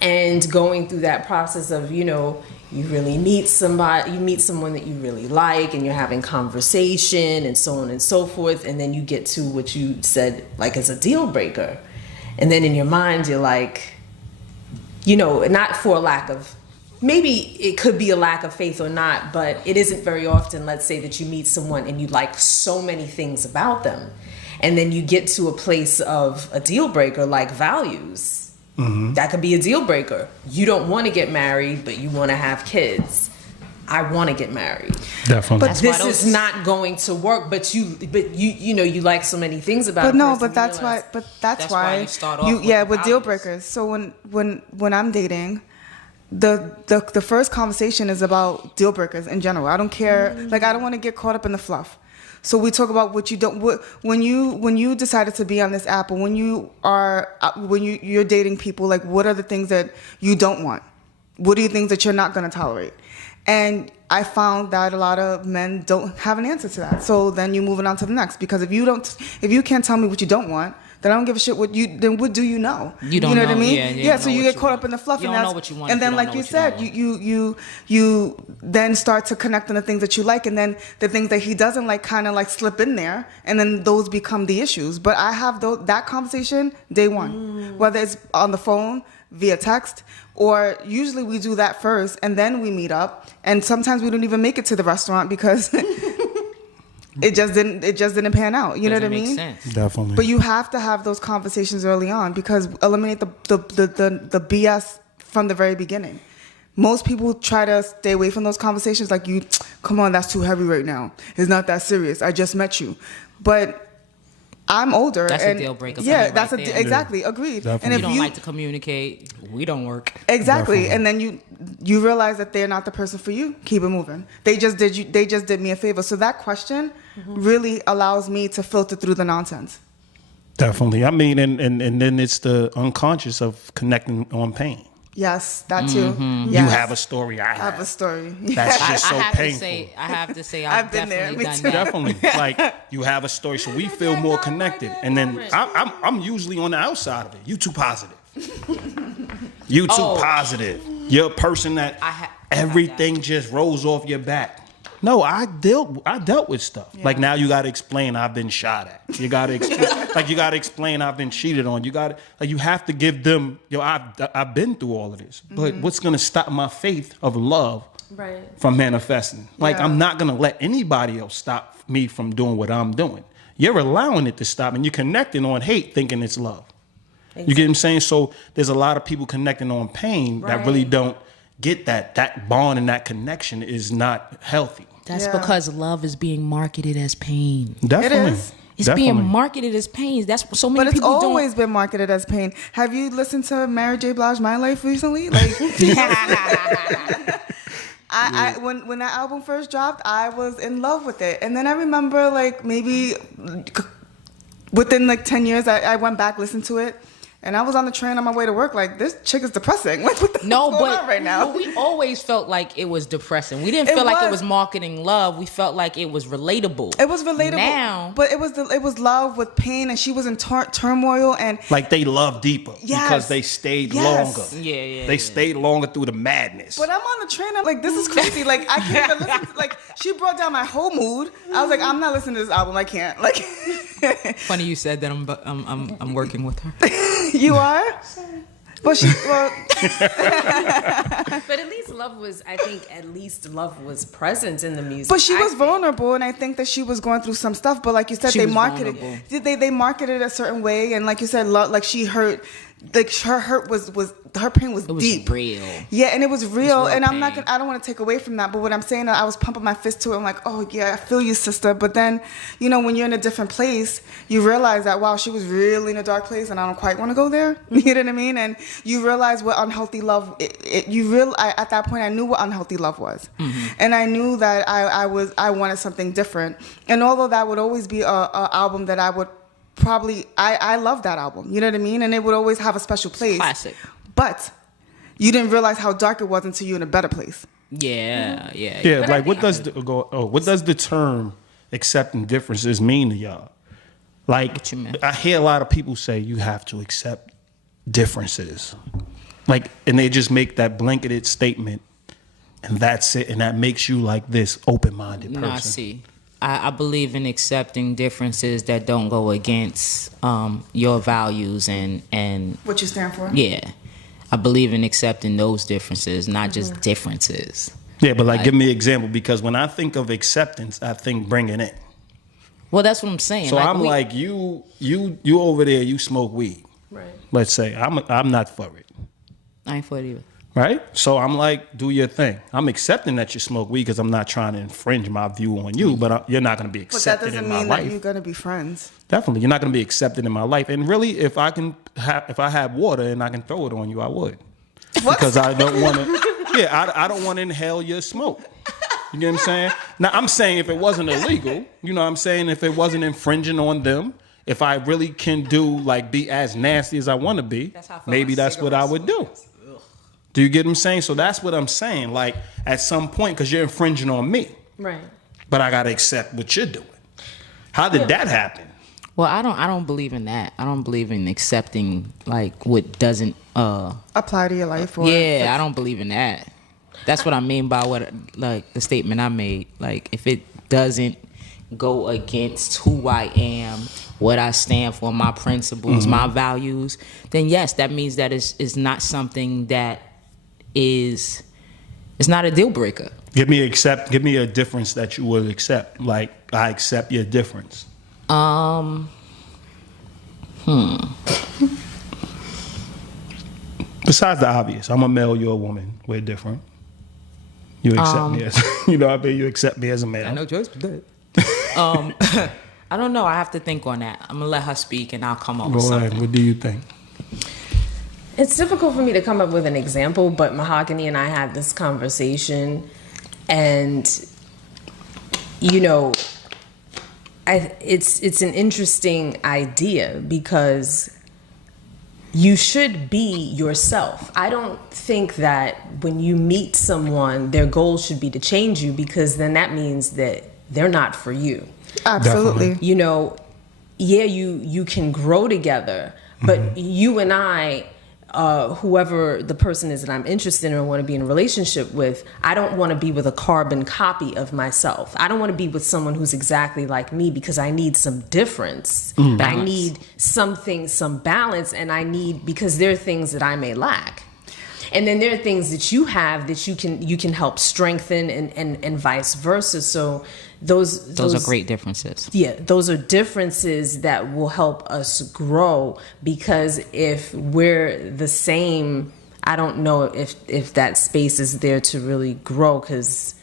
And going through that process of, you know, you really meet somebody, you meet someone that you really like, and you're having conversation and so on and so forth, and then you get to what you said, like, as a deal breaker. And then in your mind, you're like, you know, not for a lack of, maybe it could be a lack of faith or not, but it isn't very often, let's say, that you meet someone and you like so many things about them. And then you get to a place of a deal breaker like values. That could be a deal breaker. You don't want to get married, but you want to have kids. I want to get married. Definitely. But this is not going to work. But you know, you like so many things about. But a no, person, but that's why. But that's why you start off with deal breakers. So when I'm dating, the first conversation is about deal breakers in general. I don't care. Like, I don't want to get caught up in the fluff. So we talk about what you don't. When you decided to be on this app, or when you're dating people, like, what are the things that you don't want? What are the things that you're not going to tolerate? And I found that a lot of men don't have an answer to that. So then you're moving on to the next, because if you can't tell me what you don't want, then I don't give a shit what do you know? You don't know know what I mean? Yeah, so you get caught up in the fluff. You and don't know what you want. And then, like you said, you then start to connect on the things that you like, and then the things that he doesn't like kind of like slip in there, and then those become the issues. But I have that conversation day one, whether it's on the phone, via text, or usually we do that first and then we meet up, and sometimes we don't even make it to the restaurant because it just didn't pan out. You know what I mean? Sense. Definitely. But you have to have those conversations early on, because eliminate the BS from the very beginning. Most people try to stay away from those conversations, like, come on, that's too heavy right now. It's not that serious. I just met you. But I'm older. That's and a deal breaker. Yeah, that's exactly. Agreed. Definitely. And If if you don't like to communicate, we don't work. Exactly. Definitely. And then you realize that they're not the person for you. Keep it moving. They just did me a favor. So that question really allows me to filter through the nonsense. Definitely. I mean, and then it's the unconscious of connecting on pain. Yes, that too. Yes. You have a story. I have a story. That's just so I painful. have to say, I've been there. definitely Me done too. that. Definitely. Like, you have a story, so we feel more connected. And then I'm usually on the outside of it. You too positive. You too positive. You're a person that everything just rolls off your back. No, I dealt with stuff. Yeah. Like, now you got to explain I've been shot at. You got to explain, you got to explain I've been cheated on. You have to give them, I've been through all of this. But what's going to stop my faith of love from manifesting? Like, I'm not going to let anybody else stop me from doing what I'm doing. You're allowing it to stop, and you're connecting on hate thinking it's love. Exactly. You get what I'm saying? So there's a lot of people connecting on pain that really don't get that bond, and that connection is not healthy. That's because love is being marketed as pain. Definitely. It is. It's being marketed as pain. That's so many people don't. But it's always been marketed as pain. Have you listened to Mary J. Blige, My Life, recently? Like, when that album first dropped, I was in love with it. And then I remember, like, maybe within like 10 years, I went back, listened to it. And I was on the train on my way to work, like, this chick is depressing. Like, what's going on right now? But we always felt like it was depressing. We didn't feel like it was marketing love. We felt like it was relatable. It was relatable. Now, but it was love with pain, and she was in turmoil, and like, they love deeper because they stayed longer. They stayed longer through the madness. But I'm on the train. I'm like, this is crazy. Like, I can't even listen. Like, she brought down my whole mood. I was like, I'm not listening to this album. I can't. Like, funny you said that. I'm working with her. You are? Well, but at least love was present in the music. But she was vulnerable, and I think that she was going through some stuff. But like you said, they marketed it a certain way, and like you said, like, she hurt. Like, her hurt was her pain was deep. Real. Yeah, and it was real. And I don't want to take away from that. But what I'm saying, I was pumping my fist to it. I'm like, oh yeah, I feel you, sister. But then, when you're in a different place, you realize that, wow, she was really in a dark place, and I don't quite want to go there. You know what I mean? And you realize what unhealthy love. At that point, I knew what unhealthy love was, and I knew that I wanted something different. And although that would always be a album that I would. Probably, I love that album. You know what I mean? And it would always have a special place. Classic. But you didn't realize how dark it was until you're in a better place. Yeah. Like, what does the term accepting differences mean to y'all? Like, I hear a lot of people say you have to accept differences. Like, and they just make that blanketed statement, and that's it. And that makes you like this open-minded person. Nah, see. I believe in accepting differences that don't go against your values and what you stand for. Yeah, I believe in accepting those differences, not just differences. Yeah, but like, give me an example, because when I think of acceptance, I think bringing in. Well, that's what I'm saying. So I'm like, you over there, you smoke weed. Right. Let's say I'm not for it. I ain't for it either. Right? So I'm like, do your thing. I'm accepting that you smoke weed because I'm not trying to infringe my view on you, but you're not going to be accepted in my life. But that doesn't mean that you're going to be friends. Definitely. You're not going to be accepted in my life. And really, if I have water and I can throw it on you, I would. What? Because I don't want to, I don't want to inhale your smoke. You get what I'm saying? Now, I'm saying if it wasn't illegal, you know what I'm saying? If it wasn't infringing on them, if I really can be as nasty as I want to be, maybe that's what I would do. Do you get what I'm saying? So that's what I'm saying. Like, at some point, because you're infringing on me. Right. But I got to accept what you're doing. How did that happen? Well, I don't believe in that. I don't believe in accepting, like, what doesn't... apply to your life. Or I don't believe in that. That's what I mean by the statement I made. Like, if it doesn't go against who I am, what I stand for, my principles, my values, then yes, that means that it's not something that it's not a deal breaker. Give me a difference that you would accept. Like, I accept your difference. Besides the obvious, I'm a male, you're a woman. We're different. You accept me as, you accept me as a male. I know choice but that. I don't know. I have to think on that. I'm gonna let her speak, and I'll come up with something. What do you think? It's difficult for me to come up with an example, but Mahogany and I had this conversation, and it's an interesting idea because you should be yourself. I don't think that when you meet someone, their goal should be to change you, because then that means that they're not for you. Absolutely. You can grow together, but you and I, whoever the person is that I'm interested in or want to be in a relationship with, I don't want to be with a carbon copy of myself. I don't want to be with someone who's exactly like me, because I need some difference. I need some balance, and because there are things that I may lack. And then there are things that you have that you can help strengthen, and vice versa. So those are great differences. Yeah, those are differences that will help us grow, because if we're the same, I don't know if that space is there to really grow, because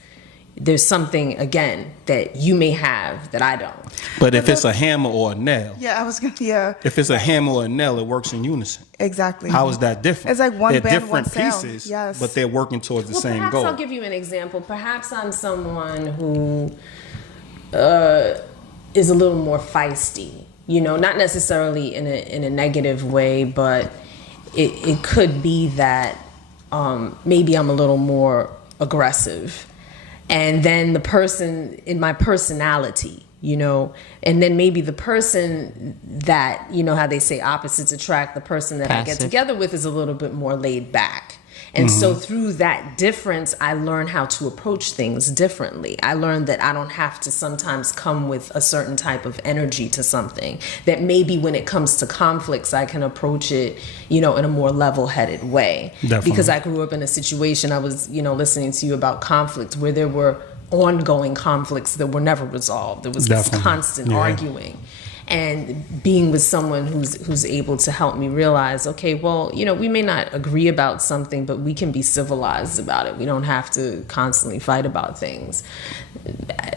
there's something, again, that you may have that I don't. But if it's a hammer or a nail. Yeah, I was going to, If it's a hammer or a nail, it works in unison. Exactly. How is that different? It's like one they're band, different one sound. pieces, Yes. but they're working towards the same perhaps goal. I'll give you an example. Perhaps I'm someone who is a little more feisty. Not necessarily in a negative way, but it could be that maybe I'm a little more aggressive. And then the person in my personality, and then maybe the person that, how they say opposites attract, the person that Passive. I get together with is a little bit more laid back. And so through that difference, I learn how to approach things differently. I learned that I don't have to sometimes come with a certain type of energy to something. That maybe when it comes to conflicts, I can approach it, in a more level-headed way. Definitely. Because I grew up in a situation, I was, listening to you about conflicts where there were ongoing conflicts that were never resolved. There was this constant arguing. And being with someone who's able to help me realize, okay, well, we may not agree about something, but we can be civilized about it. We don't have to constantly fight about things.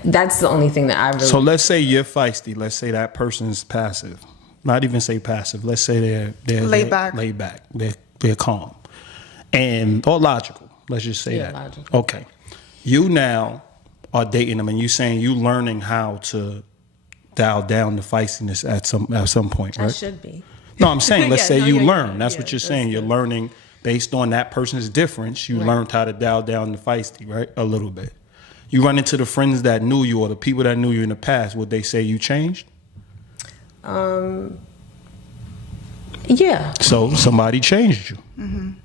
That's the only thing that I really... So let's say you're feisty. Let's say that person's passive. Not even say passive. Let's say they're laid back. Laid back. They're calm. Or logical. Let's just say that. Logical. Okay. You now are dating them, and you're saying you learning how to dial down the feistiness at some point, right? I should be. No, I'm saying, let's say you learn. That's yeah, what you're saying. You're learning based on that person's difference. You learned how to dial down the feisty, right? A little bit. You run into the friends that knew you or the people that knew you in the past. Would they say you changed? Yeah. So somebody changed you.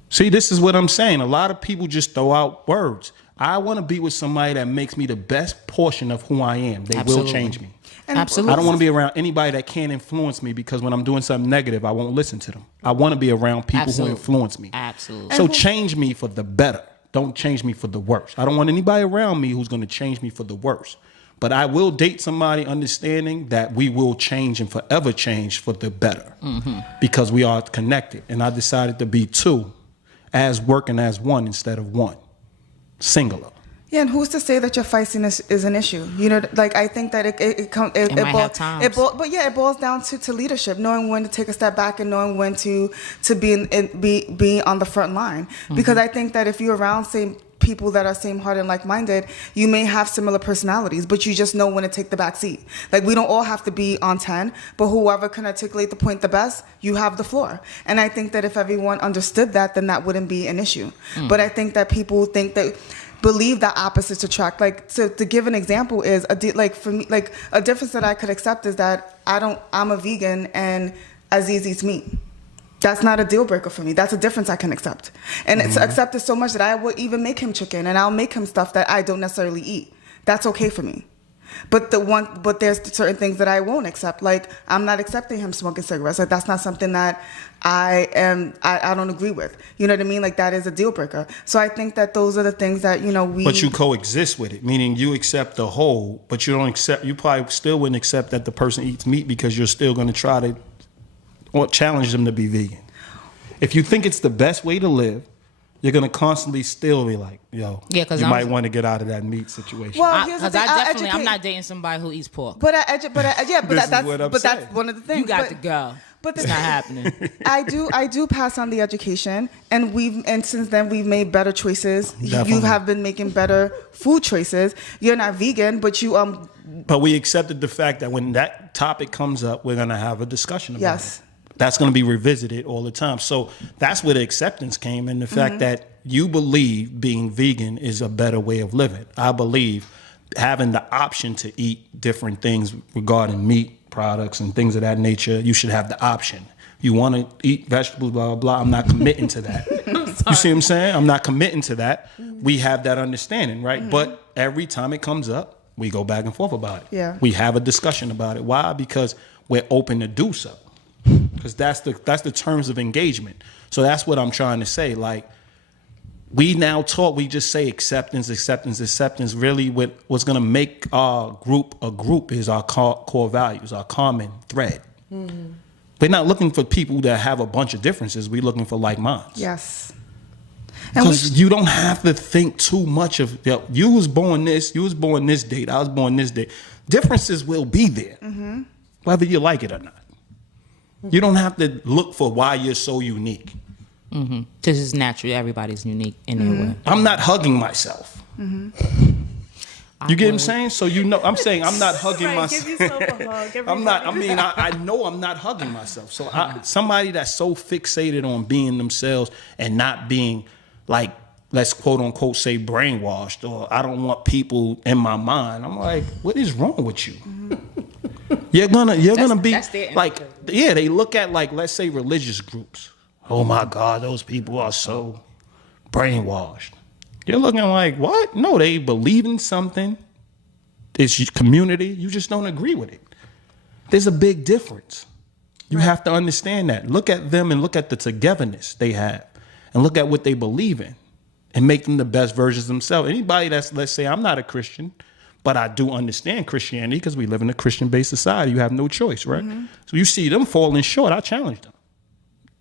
See, this is what I'm saying. A lot of people just throw out words. I want to be with somebody that makes me the best portion of who I am. They will change me. Absolutely. I don't want to be around anybody that can't influence me, because when I'm doing something negative, I won't listen to them. I want to be around people who influence me. Absolutely. So change me for the better. Don't change me for the worse. I don't want anybody around me who's going to change me for the worse. But I will date somebody understanding that we will change and forever change for the better, because we are connected. And I decided to be two as working as one instead of one, singular. Yeah, and who's to say that your feistiness is an issue? You know, like I think that it boils down to leadership, knowing when to take a step back and knowing when to be on the front line. Mm-hmm. Because I think that if you're around people that are same-hearted and like-minded, you may have similar personalities, but you just know when to take the back seat. Like, we don't all have to be on 10, but whoever can articulate the point the best, you have the floor. And I think that if everyone understood that, then that wouldn't be an issue. But I think that people believe that opposites attract. Like, to give an example is, for me, like, a difference that I could accept is that I'm a vegan and Aziz eats meat. That's not a deal breaker for me. That's a difference I can accept. And it's accepted so much that I will even make him chicken and I'll make him stuff that I don't necessarily eat. That's okay for me. But there's certain things that I won't accept. Like, I'm not accepting him smoking cigarettes. Like, that's not something that I don't agree with. You know what I mean? Like, that is a deal breaker. So I think that those are the things that, But you coexist with it, meaning you accept the whole, but you probably still wouldn't accept that the person eats meat because you're still going to try to challenge them to be vegan. If you think it's the best way to live, you're going to constantly still be like, you might want to get out of that meat situation. Well, I'm not dating somebody who eats pork. That's one of the things. You got to go. But it's not happening. I do pass on the education, and since then we've made better choices. Definitely. You have been making better food choices. You're not vegan, but you But we accepted the fact that when that topic comes up, we're going to have a discussion about it. That's going to be revisited all the time. So that's where the acceptance came, and the fact that you believe being vegan is a better way of living. I believe having the option to eat different things regarding meat products and things of that nature, you should have the option. You want to eat vegetables, blah, blah, blah. I'm not committing to that. You see what I'm saying? I'm not committing to that. We have that understanding, right? Mm-hmm. But every time it comes up, we go back and forth about it. Yeah. We have a discussion about it. Why? Because we're open to do so. Because that's the terms of engagement. So that's what I'm trying to say. Like, we now talk, we just say acceptance. Really, what's going to make our group a group is our core values, our common thread. Mm-hmm. We're not looking for people that have a bunch of differences. We're looking for like minds. Yes. Because you don't have to think too much of, you was born this date, I was born this date. Differences will be there, whether you like it or not. You don't have to look for why you're so unique. Mm-hmm. This is natural. Everybody's unique in their way. I'm not hugging myself. You get what I'm saying? So I'm saying I'm not hugging myself. Give yourself a hug. I know I'm not hugging myself. So somebody that's so fixated on being themselves and not being like, let's quote unquote say brainwashed, or I don't want people in my mind. I'm like, what is wrong with you? You're gonna be like, they look at, like, let's say religious groups. Oh my God, those people are so brainwashed. You're looking like, what? No, they believe in something. It's community. You just don't agree with it. There's a big difference. You have to understand that. Look at them and look at the togetherness they have, and look at what they believe in, and make them the best versions of themselves. Anybody that's, let's say, I'm not a Christian, but I do understand Christianity because we live in a Christian-based society. You have no choice, right? Mm-hmm. So you see them falling short, I challenge them.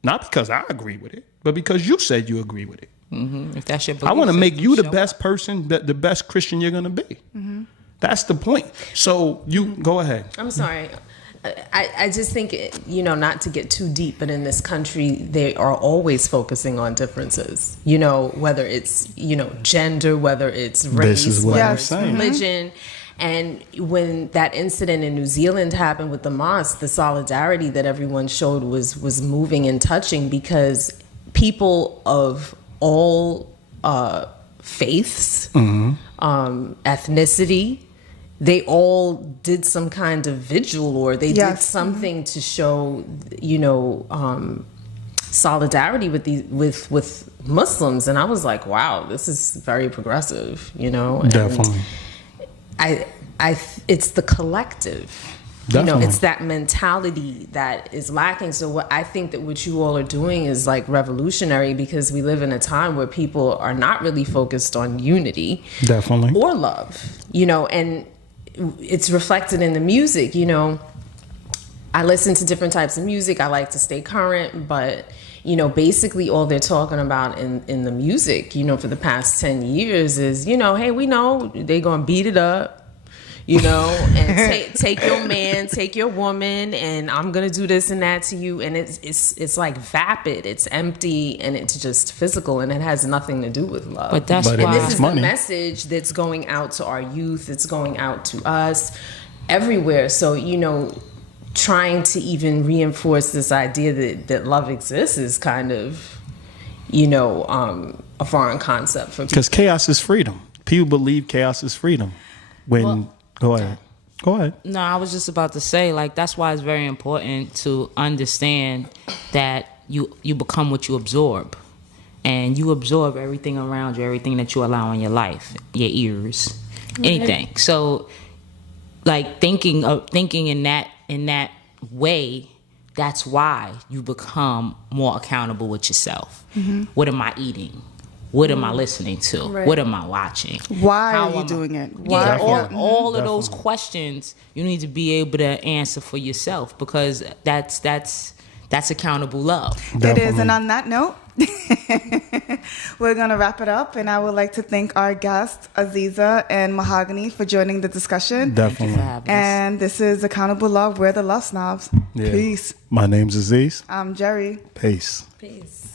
Not because I agree with it, but because you said you agree with it. Mm-hmm. If that's your belief, I want to make you the best person, the best Christian you're going to be. Mm-hmm. That's the point. So you go ahead. I'm sorry. I just think, not to get too deep, but in this country, they are always focusing on differences, whether it's, gender, whether it's race, whether it's religion. And when that incident in New Zealand happened with the mosque, the solidarity that everyone showed was moving and touching, because people of all faiths, ethnicity, they all did some kind of vigil, or they did something to show, solidarity with Muslims. And I was like, wow, this is very progressive, And definitely. It's the collective. Definitely. It's that mentality that is lacking. So what I think that what you all are doing is like revolutionary, because we live in a time where people are not really focused on unity, definitely, or love, and it's reflected in the music. I listen to different types of music. I like to stay current, but you know, basically all they're talking about in the music, you know, for the past 10 years is, you know, hey, we know they're going to beat it up, you know, and take your man, take your woman, and I'm going to do this and that to you. And it's like vapid, it's empty, and it's just physical, and it has nothing to do with love. But that's But why. And this is money. the message that's going out to our youth. It's going out to us everywhere. So, you know, trying to even reinforce this idea that love exists is kind of, you know, a foreign concept for people. Because chaos is freedom. People believe chaos is freedom. Go ahead. No, I was just about to say, like, that's why it's very important to understand that you become what you absorb. And you absorb everything around you, everything that you allow in your life, your ears, anything. So, like, thinking in that way, that's why you become more accountable with yourself. What am I eating? What am I listening to? Right. What am I watching? Why How are you am I- doing it? Yeah, Why? all of those questions you need to be able to answer for yourself, because that's accountable love. It is. And on that note, we're going to wrap it up. And I would like to thank our guests, Aziza and Mahogany, for joining the discussion. Definitely. And this is Accountable Love. We're the Love Snobs. Yeah. Peace. My name's Aziz. I'm Jerry. Peace. Peace.